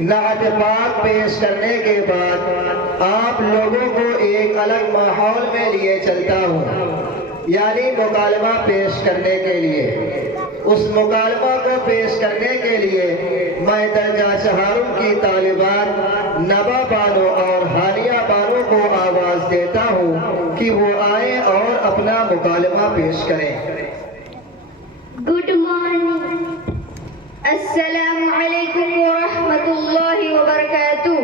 نعت پاک پیش کرنے کے بعد آپ لوگوں کو ایک الگ ماحول میں لیے چلتا ہوں، یعنی مکالمہ پیش کرنے کے لیے۔ اس مکالمہ کو پیش کرنے کے لیے میں درجہ چہارم کی طالبات نبا بانو اور حالیہ بانو کو آواز دیتا ہوں کہ وہ آئیں اور اپنا مکالمہ پیش کریں۔ گڈ مارننگ، السلام علیکم ورحمۃ اللہ وبرکاتہ۔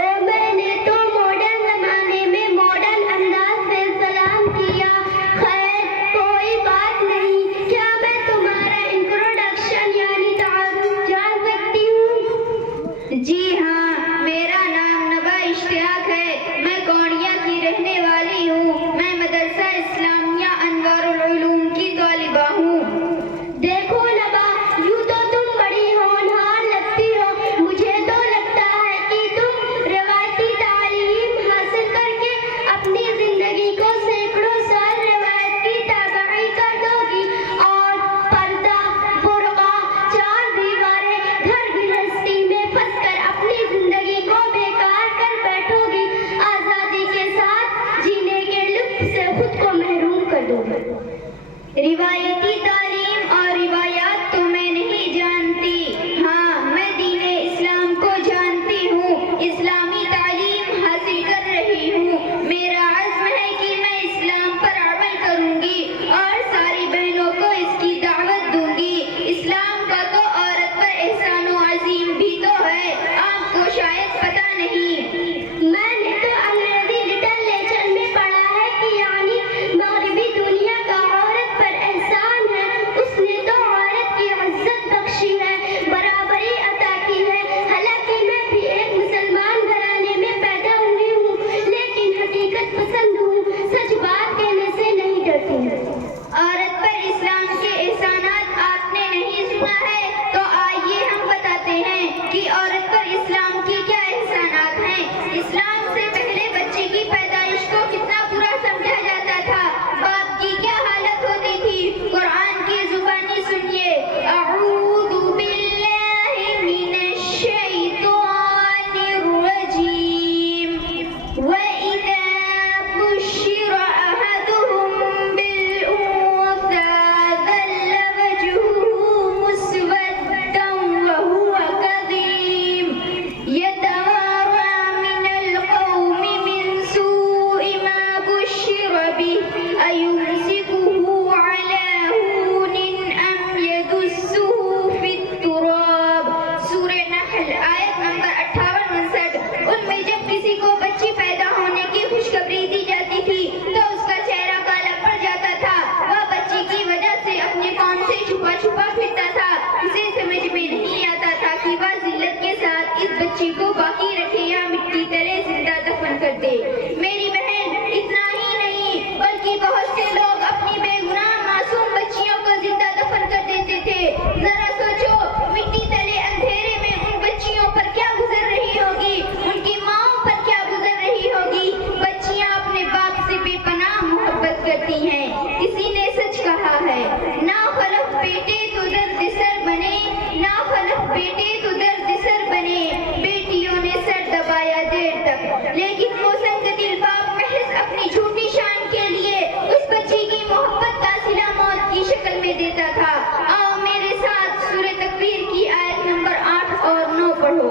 اور میں نے تو ماڈرن زمانے میں ماڈرن انداز سے سلام کیا، خیر کوئی بات نہیں۔ کیا میں تمہارا انٹروڈکشن یعنی تعارف جان سکتی ہوں؟ جی ہاں، میرا نام نبا اشتیاق ہے، میں گونڈیا کی رہنے والی ہوں، میں مدرسہ اسلامیہ انوار العلوم کی طالبہ ہوں۔ دیکھو نبا، یوں تو تم بڑی ہونہار لگتی ہو، مجھے تو لگتا ہے کہ تم روایتی تعلیم حاصل کر کے اپنی زندگی کو سینکڑوں سال روایت کی تابعی کر دو گی اور پردہ، برقع، چار دیواریں، گھر گرہستی میں پھنس کر اپنی زندگی کو بیکار کر بیٹھو گی، آزادی کے ساتھ جینے کے لطف سے خود کو محروم کر دو گی۔ روایتی تعلیم اور روایات تو میں نہیں جانتی، ہاں میں دین اسلام کو جانتی ہوں، اسلامی تعلیم حاصل کر رہی ہوں۔ میرا عزم ہے کہ میں اسلام پر عمل کروں گی اور ساری بہنوں کو اس کی دعوت دوں گی۔ اسلام کا تو عورت پر احسان و عظیم بھی تو ہے، آپ کو شاید پتہ نہیں۔ میں نے تو انگریزی لٹل لیچر میں پڑھا ہے کہ یعنی مغربی دنیا کا عورت پر احسان ہے، اس نے تو عورت کی عزت بخشی ہے، برابری عطا کی ہے۔ حالانکہ میں بھی ایک مسلمان گھرانے میں پیدا ہوئی ہوں، لیکن حقیقت پسند ہوں، سچ بات کہنے سے نہیں ڈرتی ہوں۔ عورت پر اسلام کے احسانات آپ نے نہیں سنا ہے تو آئیے ہم بتاتے ہیں کہ عورت پر اسلام کے کیا احسانات ہیں۔ اسلام سے پہلے بچے کی پیدائش کو کتنا برا سمجھا جاتا تھا، باپ کی کیا حالت ہوتی تھی۔ قرآن کی زبانی سنیے، اعوذ باللہ من الشیطان الرجیم، وَإِذَا بُشِّرَ أَحَدُهُم بِالْأُنثىٰ ظَلَّ وَجْهُهُ مُسْوَدًّا وَهُوَ كَظِيمٌ يَتَوَارَىٰ مِنَ الْقَوْمِ مِن سُوءِ مَا بُشِّرَ بِهِ أَيُمْسِكُهُ عَلَىٰ هُونٍ أَمْ يَدُسُّهُ فِي التُّرَابِ۔ سورہ نحل آیت نمبر 58-59۔ ان میں جب کسی کو بچی پیدا ہونے کی خوشخبری دی جاتی تھی تو اس کا چہرہ کالا پڑ جاتا تھا، وہ بچی کی وجہ سے اپنے قوم سے چھپا چھپا پھرتا تھا، اسے سمجھ میں نہیں آتا تھا کہ وہ ذلت کے ساتھ اس بچی کو باقی رکھے یا مٹی تلے زندہ دفن کر دے۔ میری بہن، اتنا ہی نہیں بلکہ بہت سے لوگ اپنی بے گناہ معصوم بچیوں کو زندہ دفن کر دیتے تھے۔ ذرا سوچو، مٹی تلے اندھیرے میں ان بچیوں پر کیا گزر رہی ہوگی، ان کی ماؤں پر کیا گزر رہی ہوگی۔ بچیاں اپنے باپ سے بے پناہ محبت کرتی ہیں، کسی نے سچ کہا ہے، ناخلف بیٹے تو درد سر بنے، ناخلف بیٹے تو درد سر بنے، بیٹیوں نے سر دبایا دیر تک، لیکن وہ سنگ دل باپ محض اپنی جھوٹی شان کے لیے اس بچی کی محبت کا صلہ موت کی شکل میں دیتا تھا۔ آؤ میرے ساتھ سورہ تکویر کی آیت نمبر 8 اور 9 پڑھو۔